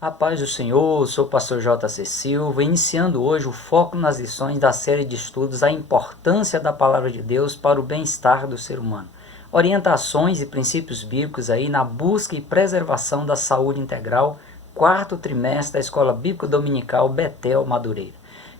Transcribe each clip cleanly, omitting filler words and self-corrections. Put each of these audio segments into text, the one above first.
A paz do Senhor, sou o pastor J.C. Silva, iniciando hoje o foco nas lições da série de estudos A Importância da Palavra de Deus para o Bem-Estar do Ser Humano. Orientações e princípios bíblicos aí na busca e preservação da saúde integral, quarto trimestre da Escola Bíblica Dominical Betel Madureira.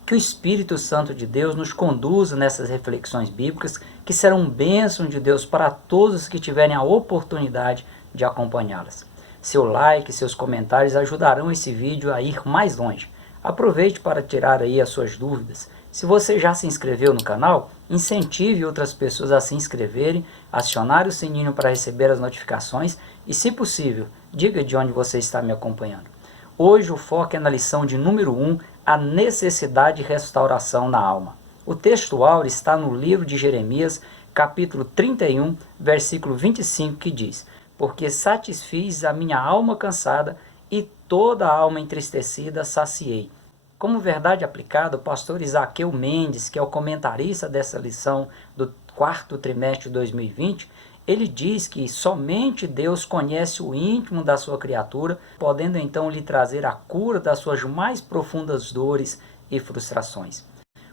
Que o Espírito Santo de Deus nos conduza nessas reflexões bíblicas, que serão bênção de Deus para todos que tiverem a oportunidade de acompanhá-las. Seu like, seus comentários ajudarão esse vídeo a ir mais longe. Aproveite para tirar aí as suas dúvidas. Se você já se inscreveu no canal, incentive outras pessoas a se inscreverem, acionar o sininho para receber as notificações e, se possível, diga de onde você está me acompanhando. Hoje o foco é na lição de número 1, a necessidade de restauração na alma. O texto áureo está no livro de Jeremias, capítulo 31, versículo 25, que diz: porque satisfiz a minha alma cansada e toda a alma entristecida saciei. Como verdade aplicada, o pastor Isaqueu Mendes, que é o comentarista dessa lição do quarto trimestre de 2020, ele diz que somente Deus conhece o íntimo da sua criatura, podendo então lhe trazer a cura das suas mais profundas dores e frustrações.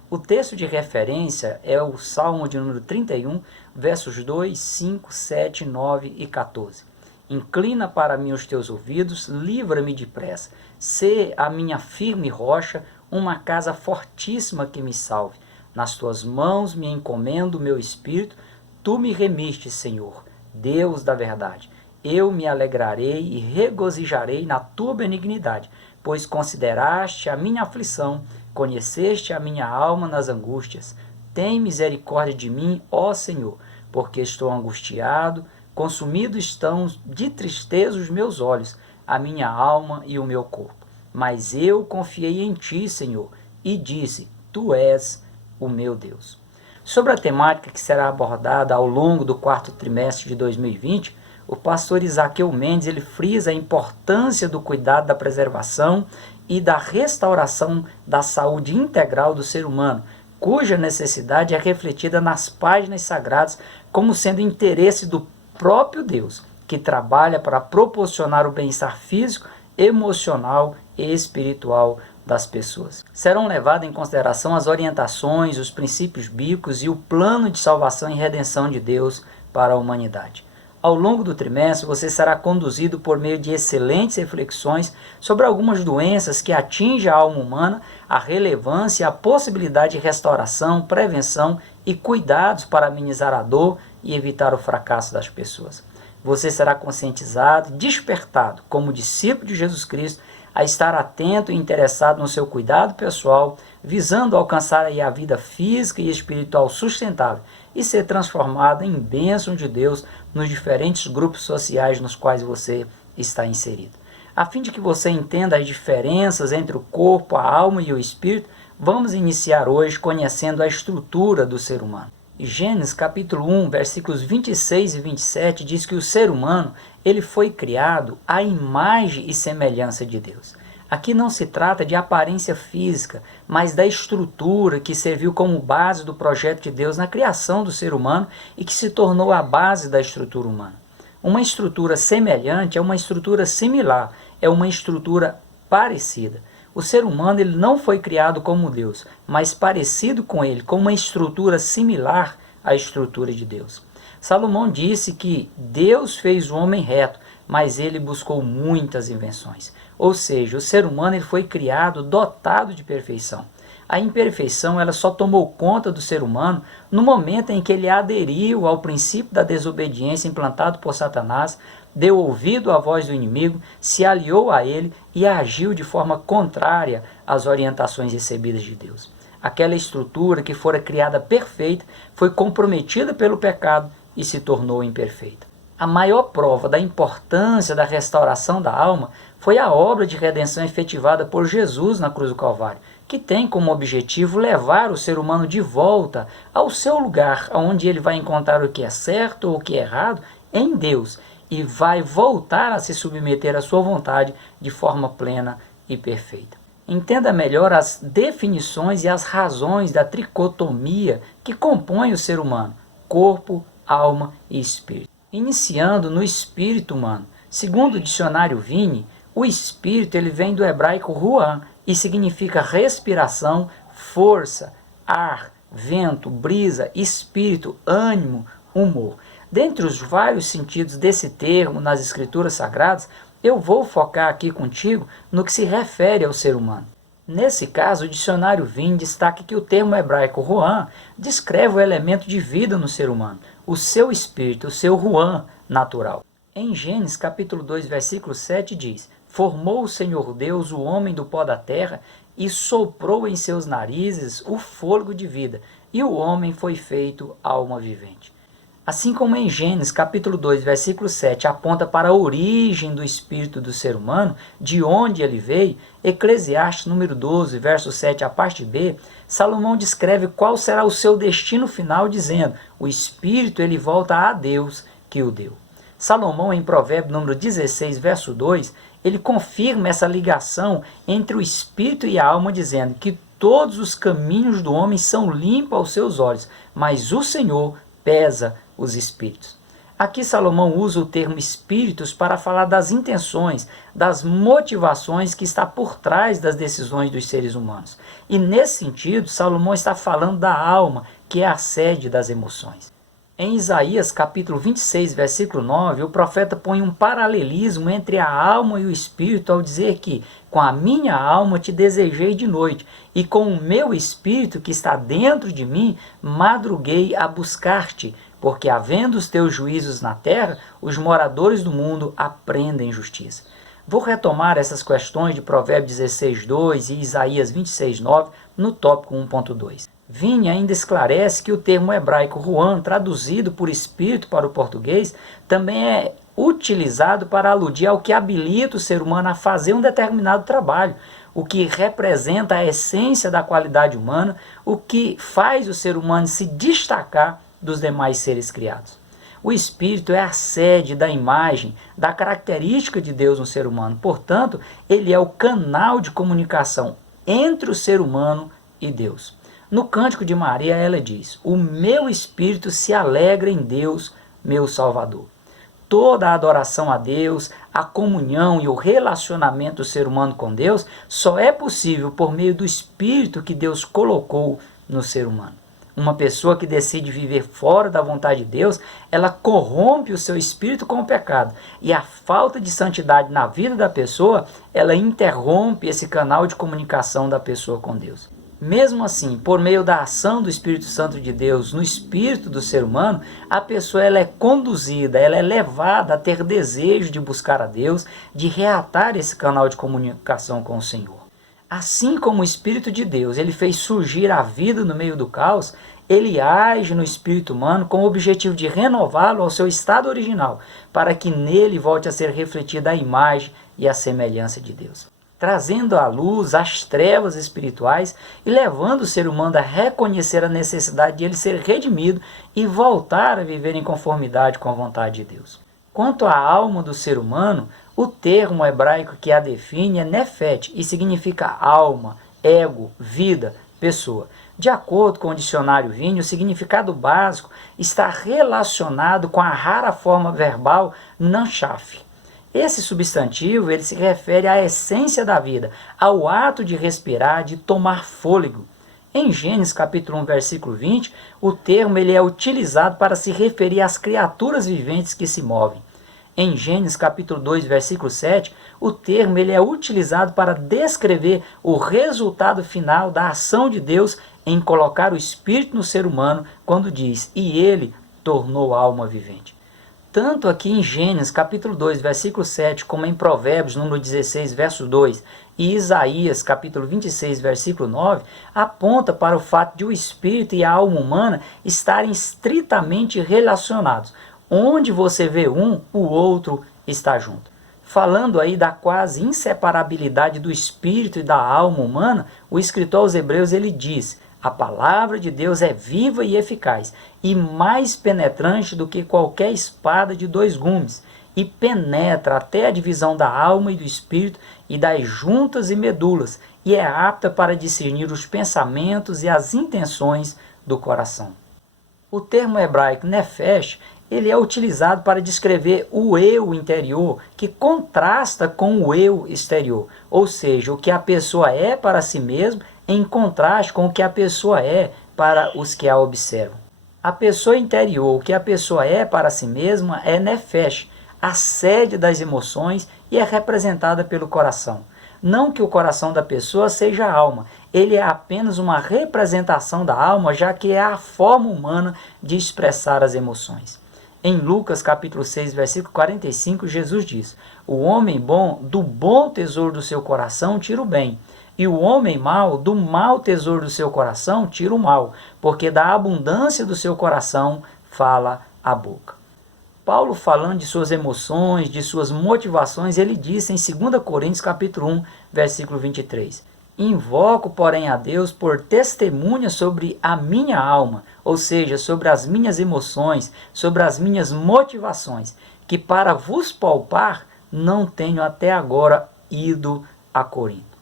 O texto de referência é o Salmo de número 31, versos 2, 5, 7, 9 e 14. Inclina para mim os teus ouvidos, livra-me depressa. Sê a minha firme rocha, uma casa fortíssima que me salve. Nas tuas mãos me encomendo o meu espírito, tu me remiste, Senhor, Deus da verdade. Eu me alegrarei e regozijarei na tua benignidade, pois consideraste a minha aflição, conheceste a minha alma nas angústias. Tem misericórdia de mim, ó Senhor, porque estou angustiado, consumidos estão de tristeza os meus olhos, a minha alma e o meu corpo. Mas eu confiei em ti, Senhor, e disse, tu és o meu Deus. Sobre a temática que será abordada ao longo do quarto trimestre de 2020, o pastor Isaqueu Mendes ele frisa a importância do cuidado da preservação e da restauração da saúde integral do ser humano, cuja necessidade é refletida nas páginas sagradas como sendo interesse do próprio Deus, que trabalha para proporcionar o bem-estar físico, emocional e espiritual das pessoas. Serão levadas em consideração as orientações, os princípios bíblicos e o plano de salvação e redenção de Deus para a humanidade. Ao longo do trimestre, você será conduzido por meio de excelentes reflexões sobre algumas doenças que atingem a alma humana, a relevância e a possibilidade de restauração, prevenção e cuidados para amenizar a dor e evitar o fracasso das pessoas. Você será conscientizado, despertado como discípulo de Jesus Cristo, a estar atento e interessado no seu cuidado pessoal, visando alcançar aí a vida física e espiritual sustentável e ser transformado em bênção de Deus nos diferentes grupos sociais nos quais você está inserido. A fim de que você entenda as diferenças entre o corpo, a alma e o espírito, vamos iniciar hoje conhecendo a estrutura do ser humano. Gênesis capítulo 1, versículos 26 e 27 diz que o ser humano ele foi criado à imagem e semelhança de Deus. Aqui não se trata de aparência física, mas da estrutura que serviu como base do projeto de Deus na criação do ser humano e que se tornou a base da estrutura humana. Uma estrutura semelhante é uma estrutura similar, é uma estrutura parecida. O ser humano ele não foi criado como Deus, mas parecido com ele, com uma estrutura similar à estrutura de Deus. Salomão disse que Deus fez o homem reto, mas ele buscou muitas invenções. Ou seja, o ser humano ele foi criado dotado de perfeição. A imperfeição ela só tomou conta do ser humano no momento em que ele aderiu ao princípio da desobediência implantado por Satanás, deu ouvido à voz do inimigo, se aliou a ele e agiu de forma contrária às orientações recebidas de Deus. Aquela estrutura que fora criada perfeita foi comprometida pelo pecado e se tornou imperfeita. A maior prova da importância da restauração da alma foi a obra de redenção efetivada por Jesus na cruz do Calvário, que tem como objetivo levar o ser humano de volta ao seu lugar, onde ele vai encontrar o que é certo ou o que é errado em Deus, e vai voltar a se submeter à sua vontade de forma plena e perfeita. Entenda melhor as definições e as razões da tricotomia que compõe o ser humano, corpo, alma e espírito. Iniciando no espírito humano. Segundo o dicionário Vini, O espírito ele vem do hebraico ruah e significa respiração, força, ar, vento, brisa, espírito, ânimo, humor. Dentre os vários sentidos desse termo nas escrituras sagradas, eu vou focar aqui contigo no que se refere ao ser humano. Nesse caso, o dicionário Vini destaca que o termo hebraico ruah descreve o elemento de vida no ser humano, o seu espírito, o seu ruah natural. Em Gênesis capítulo 2, versículo 7 diz: Formou o Senhor Deus o homem do pó da terra e soprou em seus narizes o fôlego de vida, e o homem foi feito alma vivente. Assim como em Gênesis capítulo 2, versículo 7 aponta para a origem do espírito do ser humano, de onde ele veio, Eclesiastes número 12, verso 7, a parte B, Salomão descreve qual será o seu destino final, dizendo: o espírito ele volta a Deus que o deu. Salomão, em Provérbio número 16, verso 2, ele confirma essa ligação entre o espírito e a alma, dizendo que todos os caminhos do homem são limpos aos seus olhos, mas o Senhor pesa os espíritos. Aqui Salomão usa o termo espíritos para falar das intenções, das motivações que está por trás das decisões dos seres humanos. E nesse sentido, Salomão está falando da alma, que é a sede das emoções. Em Isaías capítulo 26, versículo 9, o profeta põe um paralelismo entre a alma e o espírito ao dizer que com a minha alma te desejei de noite, e com o meu espírito que está dentro de mim, madruguei a buscar-te, porque havendo os teus juízos na terra, os moradores do mundo aprendem justiça. Vou retomar essas questões de Provérbios 16, 2 e Isaías 26, 9 no tópico 1.2. Vini ainda esclarece que o termo hebraico ruah, traduzido por espírito para o português, também é utilizado para aludir ao que habilita o ser humano a fazer um determinado trabalho, o que representa a essência da qualidade humana, o que faz o ser humano se destacar dos demais seres criados. O espírito é a sede da imagem, da característica de Deus no ser humano. Portanto, ele é o canal de comunicação entre o ser humano e Deus. No Cântico de Maria, ela diz: o meu espírito se alegra em Deus, meu Salvador. Toda a adoração a Deus, a comunhão e o relacionamento do ser humano com Deus só é possível por meio do espírito que Deus colocou no ser humano. Uma pessoa que decide viver fora da vontade de Deus, ela corrompe o seu espírito com o pecado. E a falta de santidade na vida da pessoa, ela interrompe esse canal de comunicação da pessoa com Deus. Mesmo assim, por meio da ação do Espírito Santo de Deus no espírito do ser humano, a pessoa ela é conduzida, ela é levada a ter desejo de buscar a Deus, de reatar esse canal de comunicação com o Senhor. Assim como o Espírito de Deus ele fez surgir a vida no meio do caos, ele age no espírito humano com o objetivo de renová-lo ao seu estado original, para que nele volte a ser refletida a imagem e a semelhança de Deus, trazendo à luz as trevas espirituais e levando o ser humano a reconhecer a necessidade de ele ser redimido e voltar a viver em conformidade com a vontade de Deus. Quanto à alma do ser humano, o termo hebraico que a define é nefet e significa alma, ego, vida, pessoa. De acordo com o dicionário Vini, o significado básico está relacionado com a rara forma verbal nanchaf. Esse substantivo ele se refere à essência da vida, ao ato de respirar, de tomar fôlego. Em Gênesis capítulo 1, versículo 20, o termo ele é utilizado para se referir às criaturas viventes que se movem. Em Gênesis capítulo 2, versículo 7, o termo ele é utilizado para descrever o resultado final da ação de Deus em colocar o espírito no ser humano, quando diz: e ele tornou a alma vivente. Tanto aqui em Gênesis capítulo 2, versículo 7, como em Provérbios número 16, verso 2, e Isaías capítulo 26, versículo 9, aponta para o fato de o espírito e a alma humana estarem estritamente relacionados. Onde você vê um, o outro está junto. Falando aí da quase inseparabilidade do espírito e da alma humana, o escritor aos Hebreus ele diz: a palavra de Deus é viva e eficaz, e mais penetrante do que qualquer espada de 2 gumes, e penetra até a divisão da alma e do espírito e das juntas e medulas, e é apta para discernir os pensamentos e as intenções do coração. O termo hebraico nefesh, ele é utilizado para descrever o eu interior, que contrasta com o eu exterior, ou seja, o que a pessoa é para si mesma em contraste com o que a pessoa é para os que a observam. A pessoa interior, o que a pessoa é para si mesma, é nefesh, a sede das emoções, e é representada pelo coração. Não que o coração da pessoa seja a alma, ele é apenas uma representação da alma, já que é a forma humana de expressar as emoções. Em Lucas capítulo 6, versículo 45, Jesus diz: o homem bom, do bom tesouro do seu coração, tira o bem, e o homem mau, do mau tesouro do seu coração, tira o mal, porque da abundância do seu coração fala a boca. Paulo, falando de suas emoções, de suas motivações, ele disse em 2 Coríntios capítulo 1, versículo 23: invoco, porém, a Deus por testemunha sobre a minha alma, ou seja, sobre as minhas emoções, sobre as minhas motivações, que para vos poupar não tenho até agora ido a Corinto.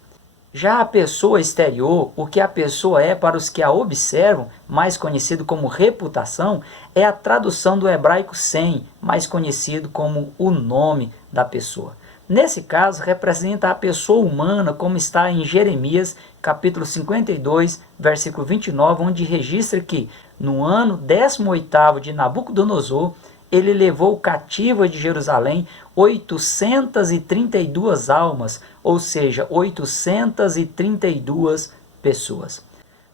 Já a pessoa exterior, o que a pessoa é para os que a observam, mais conhecido como reputação, é a tradução do hebraico sem, mais conhecido como o nome da pessoa. Nesse caso, representa a pessoa humana, como está em Jeremias, capítulo 52, versículo 29, onde registra que, no ano 18º de Nabucodonosor, ele levou cativa de Jerusalém 832 almas, ou seja, 832 pessoas.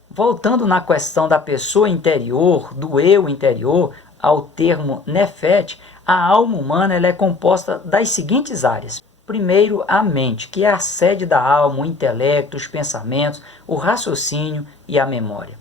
Voltando na questão da pessoa interior, do eu interior, ao termo nefet, a alma humana ela é composta das seguintes áreas. Primeiro, a mente, que é a sede da alma, o intelecto, os pensamentos, o raciocínio e a memória.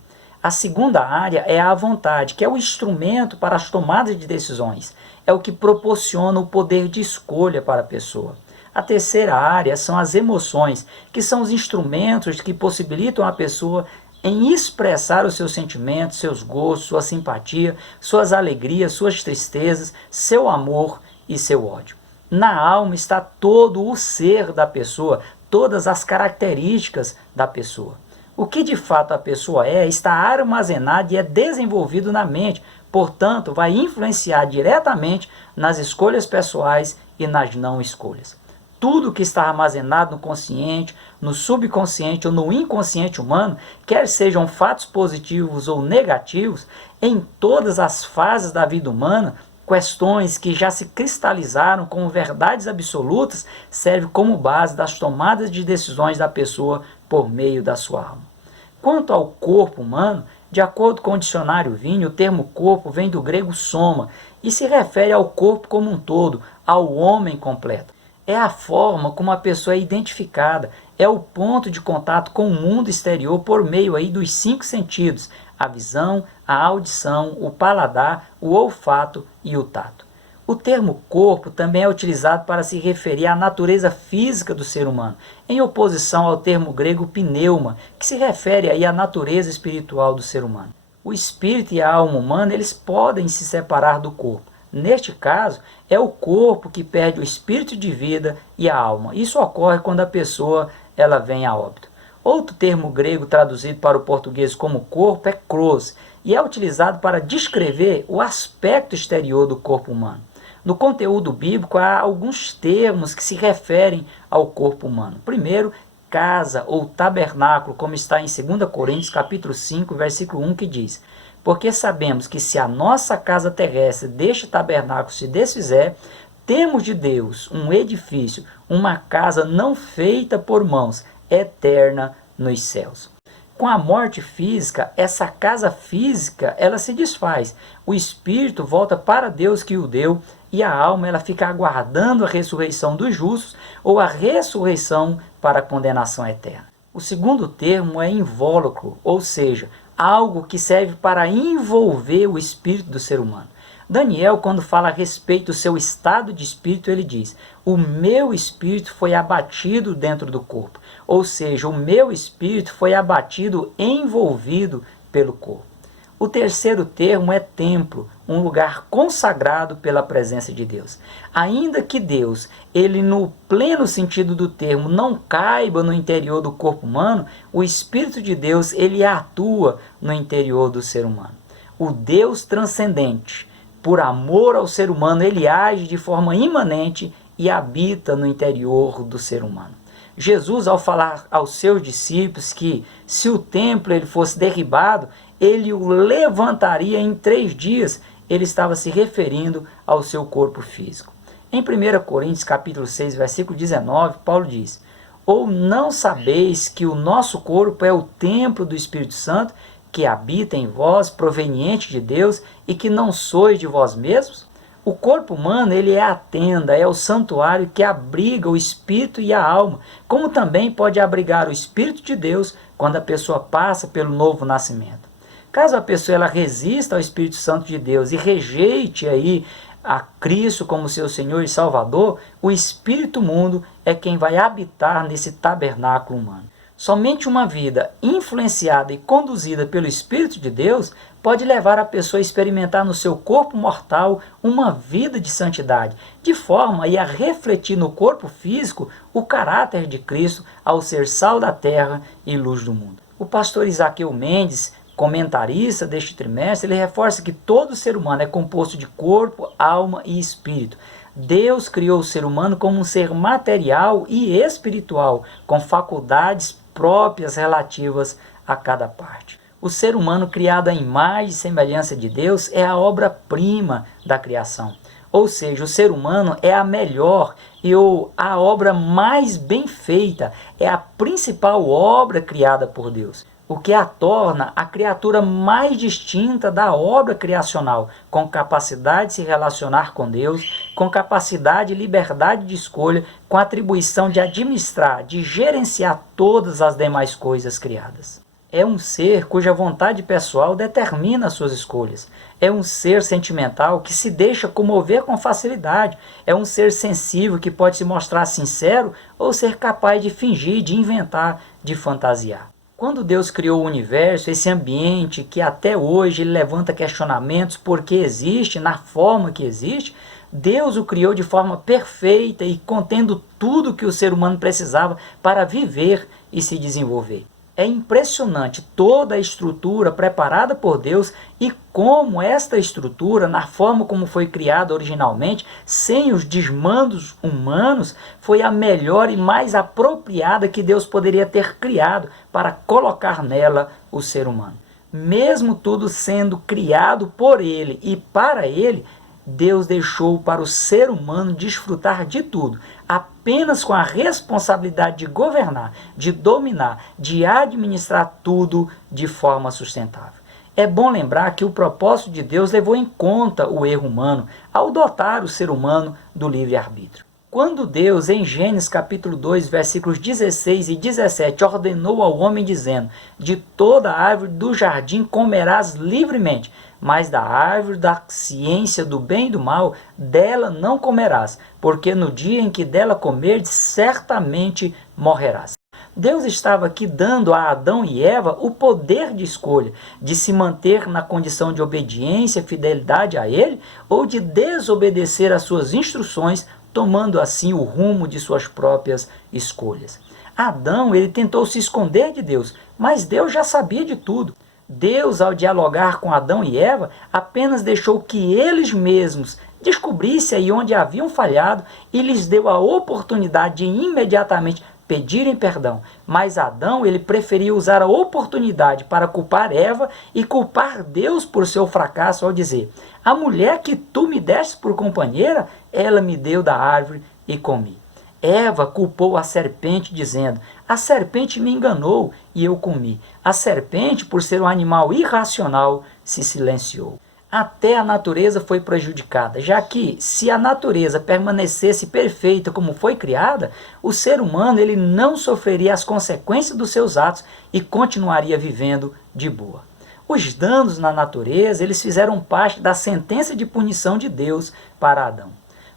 A segunda área é a vontade, que é o instrumento para as tomadas de decisões. É o que proporciona o poder de escolha para a pessoa. A terceira área são as emoções, que são os instrumentos que possibilitam a pessoa em expressar os seus sentimentos, seus gostos, sua simpatia, suas alegrias, suas tristezas, seu amor e seu ódio. Na alma está todo o ser da pessoa, todas as características da pessoa. O que de fato a pessoa é, está armazenado e é desenvolvido na mente, portanto, vai influenciar diretamente nas escolhas pessoais e nas não escolhas. Tudo que está armazenado no consciente, no subconsciente ou no inconsciente humano, quer sejam fatos positivos ou negativos, em todas as fases da vida humana, questões que já se cristalizaram como verdades absolutas, servem como base das tomadas de decisões da pessoa por meio da sua alma. Quanto ao corpo humano, de acordo com o dicionário Vini, o termo corpo vem do grego soma e se refere ao corpo como um todo, ao homem completo. É a forma como a pessoa é identificada, é o ponto de contato com o mundo exterior por meio aí dos 5 sentidos, a visão, a audição, o paladar, o olfato e o tato. O termo corpo também é utilizado para se referir à natureza física do ser humano, em oposição ao termo grego pneuma, que se refere aí à natureza espiritual do ser humano. O espírito e a alma humana eles podem se separar do corpo. Neste caso, é o corpo que perde o espírito de vida e a alma. Isso ocorre quando a pessoa ela vem a óbito. Outro termo grego traduzido para o português como corpo é kros, e é utilizado para descrever o aspecto exterior do corpo humano. No conteúdo bíblico, há alguns termos que se referem ao corpo humano. Primeiro, casa ou tabernáculo, como está em 2 Coríntios capítulo 5, versículo 1, que diz: porque sabemos que se a nossa casa terrestre deste tabernáculo se desfizer, temos de Deus um edifício, uma casa não feita por mãos, eterna nos céus. Com a morte física, essa casa física ela se desfaz. O espírito volta para Deus que o deu e a alma ela fica aguardando a ressurreição dos justos ou a ressurreição para a condenação eterna. O segundo termo é invólucro, ou seja, algo que serve para envolver o espírito do ser humano. Daniel, quando fala a respeito do seu estado de espírito, ele diz: o meu espírito foi abatido dentro do corpo. Ou seja, o meu espírito foi abatido, envolvido pelo corpo. O terceiro termo é templo, um lugar consagrado pela presença de Deus. Ainda que Deus, ele no pleno sentido do termo, não caiba no interior do corpo humano, o Espírito de Deus, ele atua no interior do ser humano. O Deus transcendente, por amor ao ser humano, ele age de forma imanente e habita no interior do ser humano. Jesus, ao falar aos seus discípulos que se o templo ele fosse derribado, ele o levantaria em 3 dias, ele estava se referindo ao seu corpo físico. Em 1 Coríntios capítulo 6, versículo 19, Paulo diz: ou não sabeis que o nosso corpo é o templo do Espírito Santo, que habita em vós, proveniente de Deus, e que não sois de vós mesmos? O corpo humano ele é a tenda, é o santuário que abriga o espírito e a alma, como também pode abrigar o Espírito de Deus quando a pessoa passa pelo novo nascimento. Caso a pessoa ela resista ao Espírito Santo de Deus e rejeite aí a Cristo como seu Senhor e Salvador, o espírito mundo é quem vai habitar nesse tabernáculo humano. Somente uma vida influenciada e conduzida pelo Espírito de Deus pode levar a pessoa a experimentar no seu corpo mortal uma vida de santidade, de forma a refletir no corpo físico o caráter de Cristo ao ser sal da terra e luz do mundo. O pastor Isaqueu Mendes, comentarista deste trimestre, ele reforça que todo ser humano é composto de corpo, alma e espírito. Deus criou o ser humano como um ser material e espiritual, com faculdades próprias relativas a cada parte. O ser humano criado à imagem e semelhança de Deus é a obra-prima da criação. Ou seja, o ser humano é a melhor e a obra mais bem feita, é a principal obra criada por Deus, o que a torna a criatura mais distinta da obra criacional, com capacidade de se relacionar com Deus, com capacidade e liberdade de escolha, com atribuição de administrar, de gerenciar todas as demais coisas criadas. É um ser cuja vontade pessoal determina as suas escolhas. É um ser sentimental que se deixa comover com facilidade. É um ser sensível que pode se mostrar sincero ou ser capaz de fingir, de inventar, de fantasiar. Quando Deus criou o universo, esse ambiente que até hoje ele levanta questionamentos porque existe, na forma que existe, Deus o criou de forma perfeita e contendo tudo que o ser humano precisava para viver e se desenvolver. É impressionante toda a estrutura preparada por Deus e como esta estrutura, na forma como foi criada originalmente, sem os desmandos humanos, foi a melhor e mais apropriada que Deus poderia ter criado para colocar nela o ser humano. Mesmo tudo sendo criado por Ele e para Ele, Deus deixou para o ser humano desfrutar de tudo, apenas com a responsabilidade de governar, de dominar, de administrar tudo de forma sustentável. É bom lembrar que o propósito de Deus levou em conta o erro humano ao dotar o ser humano do livre-arbítrio. Quando Deus, em Gênesis capítulo 2, versículos 16 e 17, ordenou ao homem dizendo: de toda árvore do jardim comerás livremente, mas da árvore da ciência do bem e do mal, dela não comerás, porque no dia em que dela comerdes, certamente morrerás. Deus estava aqui dando a Adão e Eva o poder de escolha, de se manter na condição de obediência, fidelidade a Ele, ou de desobedecer às suas instruções, tomando assim o rumo de suas próprias escolhas. Adão, ele tentou se esconder de Deus, mas Deus já sabia de tudo. Deus, ao dialogar com Adão e Eva, apenas deixou que eles mesmos descobrissem aí onde haviam falhado e lhes deu a oportunidade de imediatamente pedirem perdão. Mas Adão, ele preferia usar a oportunidade para culpar Eva e culpar Deus por seu fracasso ao dizer: a mulher que tu me deste por companheira, ela me deu da árvore e comi. Eva culpou a serpente dizendo: a serpente me enganou e eu comi. A serpente, por ser um animal irracional, se silenciou. Até a natureza foi prejudicada, já que se a natureza permanecesse perfeita como foi criada, o ser humano ele não sofreria as consequências dos seus atos e continuaria vivendo de boa. Os danos na natureza eles fizeram parte da sentença de punição de Deus para Adão.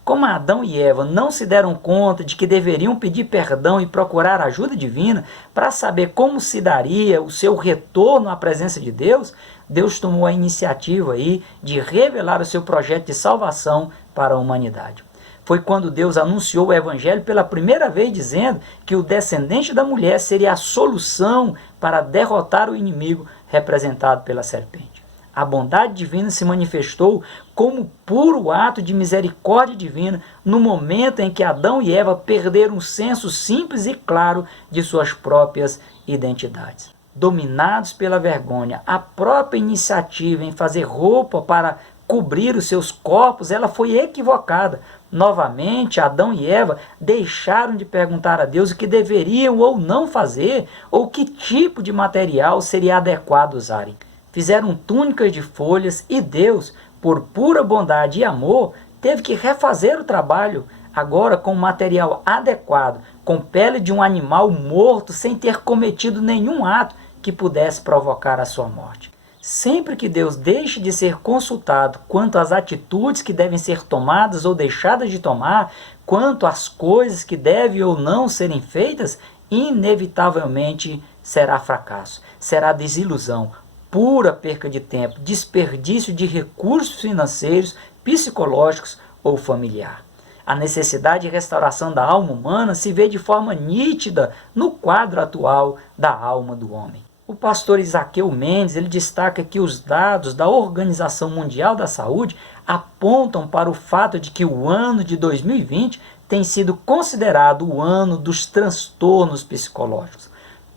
Como Adão e Eva não se deram conta de que deveriam pedir perdão e procurar ajuda divina para saber como se daria o seu retorno à presença de Deus, Deus tomou a iniciativa aí de revelar o seu projeto de salvação para a humanidade. Foi quando Deus anunciou o Evangelho pela primeira vez, dizendo que o descendente da mulher seria a solução para derrotar o inimigo representado pela serpente. A bondade divina se manifestou como puro ato de misericórdia divina no momento em que Adão e Eva perderam o senso simples e claro de suas próprias identidades. Dominados pela vergonha, a própria iniciativa em fazer roupa para cobrir os seus corpos, ela foi equivocada. Novamente, Adão e Eva deixaram de perguntar a Deus o que deveriam ou não fazer, ou que tipo de material seria adequado usarem. Fizeram túnicas de folhas e Deus, por pura bondade e amor, teve que refazer o trabalho, agora com material adequado, com pele de um animal morto, sem ter cometido nenhum ato que pudesse provocar a sua morte. Sempre que Deus deixe de ser consultado quanto às atitudes que devem ser tomadas ou deixadas de tomar, quanto às coisas que devem ou não serem feitas, inevitavelmente será fracasso, será desilusão, pura perca de tempo, desperdício de recursos financeiros, psicológicos ou familiar. A necessidade de restauração da alma humana se vê de forma nítida no quadro atual da alma do homem. O pastor Isaqueu Mendes ele destaca que os dados da Organização Mundial da Saúde apontam para o fato de que o ano de 2020 tem sido considerado o ano dos transtornos psicológicos.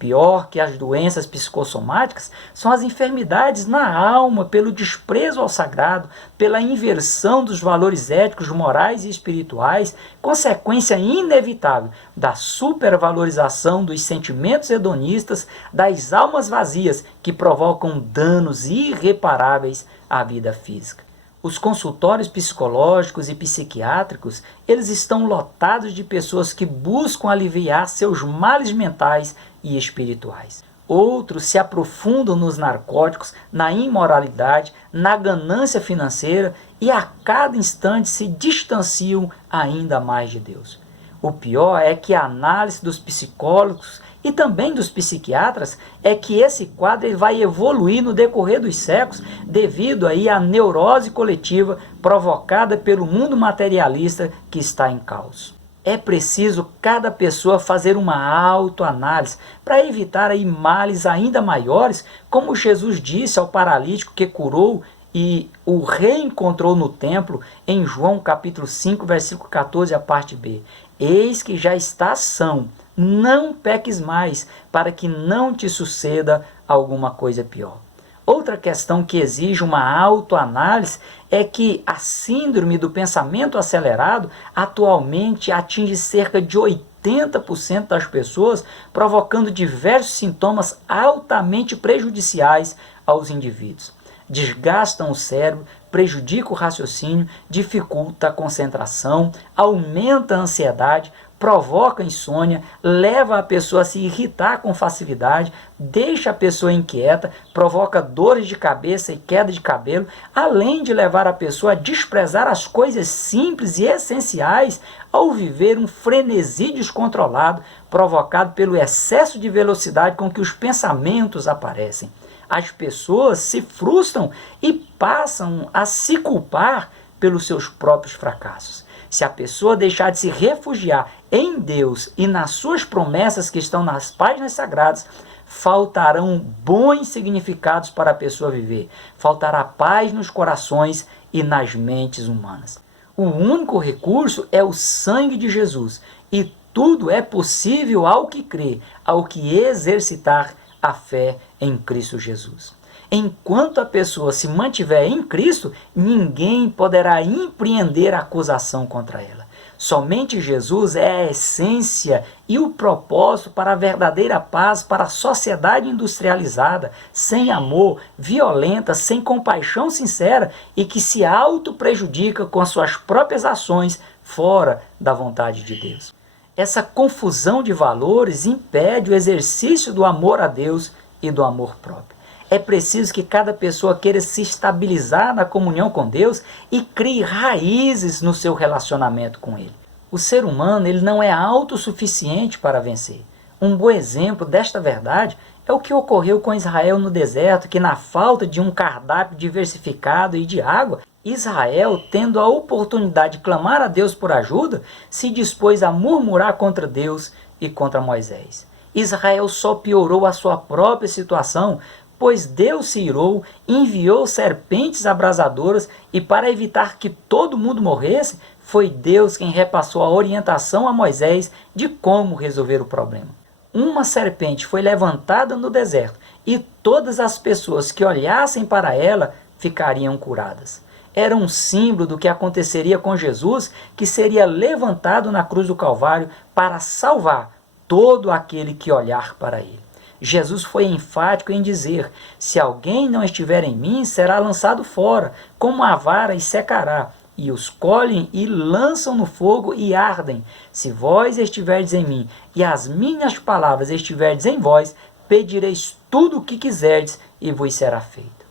Pior que as doenças psicossomáticas são as enfermidades na alma pelo desprezo ao sagrado, pela inversão dos valores éticos, morais e espirituais, consequência inevitável da supervalorização dos sentimentos hedonistas, das almas vazias que provocam danos irreparáveis à vida física. Os consultórios psicológicos e psiquiátricos, eles estão lotados de pessoas que buscam aliviar seus males mentais e espirituais. Outros se aprofundam nos narcóticos, na imoralidade, na ganância financeira e a cada instante se distanciam ainda mais de Deus. O pior é que a análise dos psicólogos e também dos psiquiatras é que esse quadro ele vai evoluir no decorrer dos séculos devido aí à neurose coletiva provocada pelo mundo materialista que está em caos. É preciso cada pessoa fazer uma autoanálise para evitar aí males ainda maiores, como Jesus disse ao paralítico que curou e o reencontrou no templo em João capítulo 5, versículo 14, a parte B. Eis que já está são, não peques mais, para que não te suceda alguma coisa pior. Outra questão que exige uma autoanálise é que a síndrome do pensamento acelerado atualmente atinge cerca de 80% das pessoas, provocando diversos sintomas altamente prejudiciais aos indivíduos. Desgastam o cérebro, prejudica o raciocínio, dificulta a concentração, aumenta a ansiedade, provoca insônia, leva a pessoa a se irritar com facilidade, deixa a pessoa inquieta, provoca dores de cabeça e queda de cabelo, além de levar a pessoa a desprezar as coisas simples e essenciais ao viver um frenesi descontrolado provocado pelo excesso de velocidade com que os pensamentos aparecem. As pessoas se frustram e passam a se culpar pelos seus próprios fracassos. Se a pessoa deixar de se refugiar em Deus e nas suas promessas que estão nas páginas sagradas, faltarão bons significados para a pessoa viver. Faltará paz nos corações e nas mentes humanas. O único recurso é o sangue de Jesus. E tudo é possível ao que crê, ao que exercitar a fé em Cristo Jesus. Enquanto a pessoa se mantiver em Cristo, ninguém poderá empreender acusação contra ela. Somente Jesus é a essência e o propósito para a verdadeira paz para a sociedade industrializada, sem amor, violenta, sem compaixão sincera e que se auto-prejudica com as suas próprias ações fora da vontade de Deus. Essa confusão de valores impede o exercício do amor a Deus e do amor próprio. É preciso que cada pessoa queira se estabilizar na comunhão com Deus e crie raízes no seu relacionamento com Ele. O ser humano ele não é autossuficiente para vencer. Um bom exemplo desta verdade é o que ocorreu com Israel no deserto, que na falta de um cardápio diversificado e de água, Israel, tendo a oportunidade de clamar a Deus por ajuda, se dispôs a murmurar contra Deus e contra Moisés. Israel só piorou a sua própria situação pois Deus se irou, enviou serpentes abrasadoras e para evitar que todo mundo morresse, foi Deus quem repassou a orientação a Moisés de como resolver o problema. Uma serpente foi levantada no deserto e todas as pessoas que olhassem para ela ficariam curadas. Era um símbolo do que aconteceria com Jesus, que seria levantado na cruz do Calvário para salvar todo aquele que olhar para ele. Jesus foi enfático em dizer: se alguém não estiver em mim, será lançado fora, como a vara, e secará. E os colhem e lançam no fogo e ardem. Se vós estiverdes em mim, e as minhas palavras estiverdes em vós, pedireis tudo o que quiserdes, e vos será feito.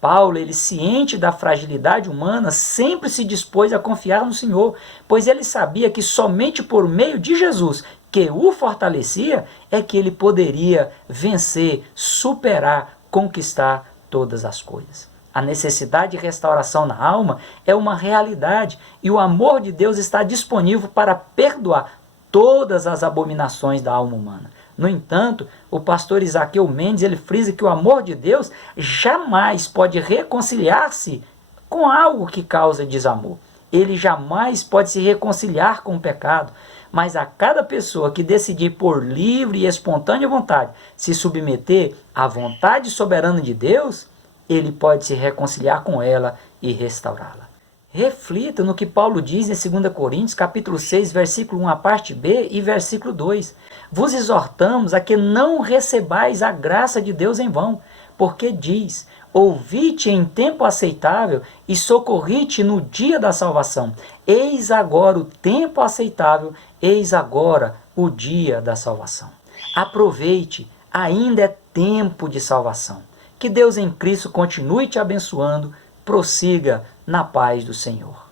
Paulo, ele ciente da fragilidade humana, sempre se dispôs a confiar no Senhor, pois ele sabia que somente por meio de Jesus, que o fortalecia, é que ele poderia vencer, superar, conquistar todas as coisas. A necessidade de restauração na alma é uma realidade e o amor de Deus está disponível para perdoar todas as abominações da alma humana. No entanto, o pastor Isaqueu Mendes ele frisa que o amor de Deus jamais pode reconciliar-se com algo que causa desamor. Ele jamais pode se reconciliar com o pecado, mas a cada pessoa que decidir por livre e espontânea vontade se submeter à vontade soberana de Deus, ele pode se reconciliar com ela e restaurá-la. Reflita no que Paulo diz em 2 Coríntios, capítulo 6, versículo 1, a parte B e versículo 2. Vos exortamos a que não recebais a graça de Deus em vão, porque diz: ouvi-te em tempo aceitável e socorri-te no dia da salvação. Eis agora o tempo aceitável, eis agora o dia da salvação. Aproveite, ainda é tempo de salvação. Que Deus em Cristo continue te abençoando, prossiga na paz do Senhor.